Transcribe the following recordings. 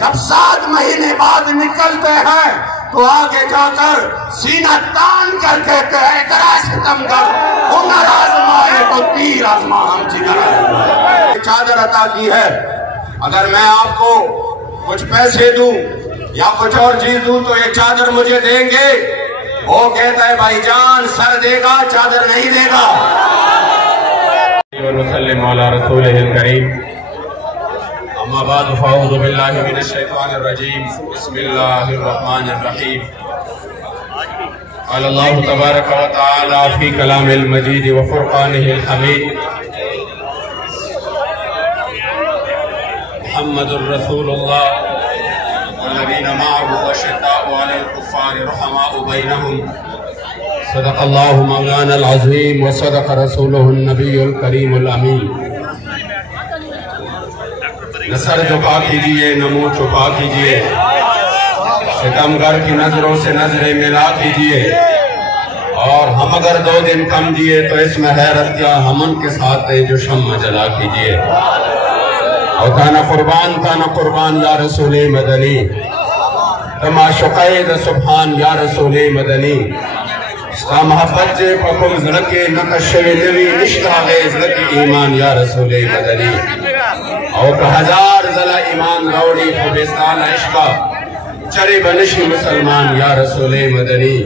جب 7 مہینے بعد نکلتے ہیں تو آگے جا کر سینہ تان کر کہتے ہیں ذرا ستم کر ہنر آزمائے تو تیر آزما ہم جگر چادر عطا کی ہے. اگر میں آپ کو کچھ پیسے دوں یا کچھ اور چیز دوں تو یہ چادر مجھے دیں گے؟ وہ کہتا ہے بھائی جان سر دے گا چادر نہیں دے گا. وسلم علی رسولہ الکریم. اما بعد فاعوذ باللہ من الشیطان الرجیم. بسم اللہ الرحمن الرحیم. قال اللہ تبارک و تعالی فی کلام المجید و فرقانہ الحمید. محمد الرسول اللہ والذین معه اشداء علی الکفار رحماء بینہم. صدق اللہ مولانا العظیم و صدق رسولہ النبی الکریم الامین. نہ سر جھکا کیجئے نہ منہ چھپا کیجئے، ستمگر کی نظروں سے نظریں ملا کیجئے، اور ہم اگر 2 دن کم دیے تو اس میں حیرت کیا، ہم ان کے ساتھ جو شمع جلا کیجئے. اور تانا قربان یا رسول مدنی، تما شقید سبحان یا رسول مدنی. ستا محبت جے پکم زلکی نقشوی نوی نشتہ غی زلکی ایمان یا رسول مدنی. اور کہ 1000 زلہ ایمان روڑی خوبستان عشقہ چرے بنشی مسلمان یا رسول مدنی.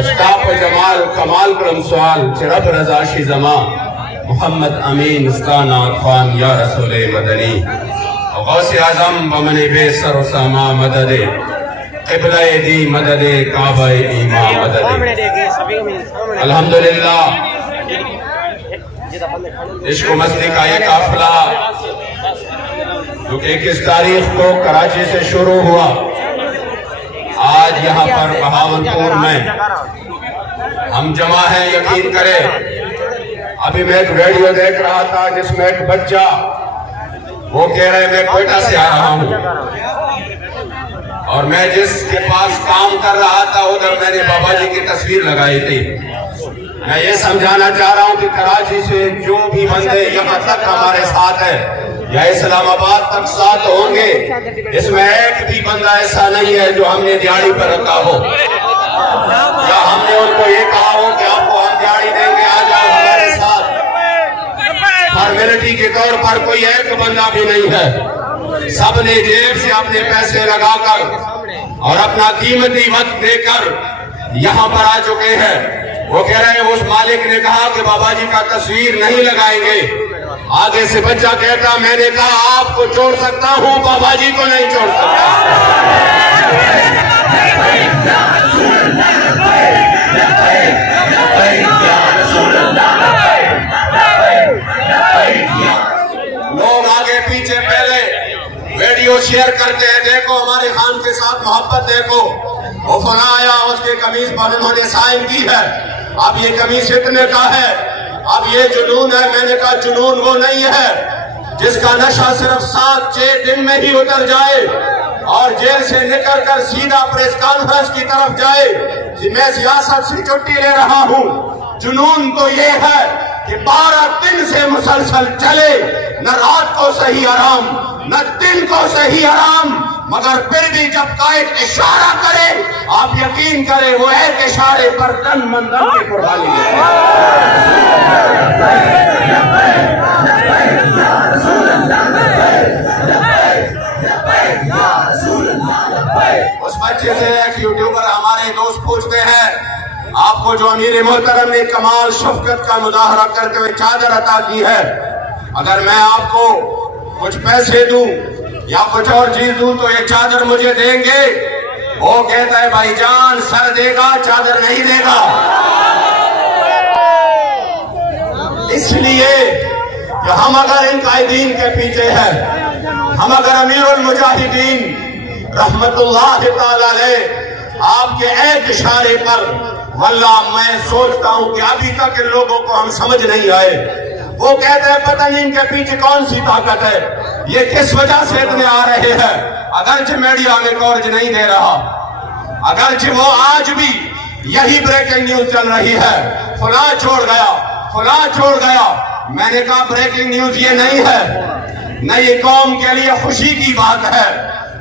اشتاق و جمال کمال کرم سوال چرب رضاشی زمان محمد امین استانا خوان یا رسول مدنی. غوث اعظم بمن بے سر و ساما مدد قبلہ دی مدد کعبہ ایمان مدد. الحمدللہ عشق و مستی کا یہ قافلہ جو کہ 21 تاریخ کو کراچی سے شروع ہوا، آج یہاں پر بہاولپور میں ہم جمع ہیں. یقین کرے ابھی میں ایک ویڈیو دیکھ رہا تھا جس میں ایک بچہ وہ کہہ رہے میں کوئٹہ سے آ رہا ہوں، اور میں جس کے پاس کام کر رہا تھا ادھر میں نے بابا جی کی تصویر لگائی تھی. میں یہ سمجھانا چاہ رہا ہوں کہ کراچی سے جو بھی بندے یہاں تک ہمارے ساتھ ہیں یا اسلام آباد تک ساتھ ہوں گے، اس میں ایک بھی بندہ ایسا نہیں ہے جو ہم نے دیہڑی پر رکھا ہو یا ہم نے ان کو یہ کہا ہو کہ آپ کو ہم دیہڑی دیں گے آ جاؤ ہمارے ساتھ. فارمیلٹی کے طور پر کوئی ایک بندہ بھی نہیں ہے. سب نے جیب سے اپنے پیسے لگا کر اور اپنا قیمتی وقت دے کر یہاں پر آ چکے ہیں. وہ کہہ رہے ہیں اس مالک نے کہا کہ بابا جی کا تصویر نہیں لگائیں گے. آگے سے بچہ کہتا میں نے کہا آپ کو چھوڑ سکتا ہوں بابا جی کو نہیں چھوڑ سکتا. لوگ آگے پیچھے پہلے ویڈیو شیئر کرتے ہیں، دیکھو ہمارے خان کے ساتھ محبت دیکھو، وہ فلاں آیا اس کے قمیض پر انہوں نے سائن کی ہے، اب یہ قمیض اتنے کا ہے، اب یہ جنون ہے. میں نے کہا جنون وہ نہیں ہے جس کا نشہ صرف 7-6 دن میں ہی اتر جائے اور جیل سے نکل کر سیدھا پریس کانفرنس کی طرف جائے کہ میں سیاست سے چھٹی لے رہا ہوں. جنون تو یہ ہے کہ 12 دن سے مسلسل چلے، نہ رات کو صحیح آرام نہ دن کو صحیح آرام، مگر پھر بھی جب قائد اشارہ کرے آپ یقین کریں وہ ایک اشارے پر تن من دن کی قربانی دے. اس بچے سے ایک یوٹیوبر ہمارے دوست پوچھتے ہیں آپ کو جو امیر محترم نے کمال شفقت کا مظاہرہ کرتے ہوئے چادر عطا کی ہے، اگر میں آپ کو کچھ پیسے دوں یا کچھ اور چیز دوں تو یہ چادر مجھے دیں گے؟ وہ کہتا ہے بھائی جان سر دے گا چادر نہیں دے گا. اس لیے کہ ہم اگر ان قائدین کے پیچھے ہیں، ہم اگر امیر المجاہدین رحمت اللہ تعالی علیہ آپ کے ایک اشارے پر، واللہ میں سوچتا ہوں کہ ابھی تک ان لوگوں کو ہم سمجھ نہیں آئے. وہ کہتے ہیں پتہ نہیں ان کے پیچھے کون سی طاقت ہے، یہ کس وجہ سے اتنے آ رہے ہیں. اگرچہ میڈیا میں کورج نہیں دے رہا، اگرچہ وہ آج بھی یہی بریکنگ نیوز چل رہی ہے، فلاں چھوڑ گیا فلاں چھوڑ گیا. میں نے کہا بریکنگ نیوز یہ نہیں ہے، نہ یہ قوم کے لیے خوشی کی بات ہے،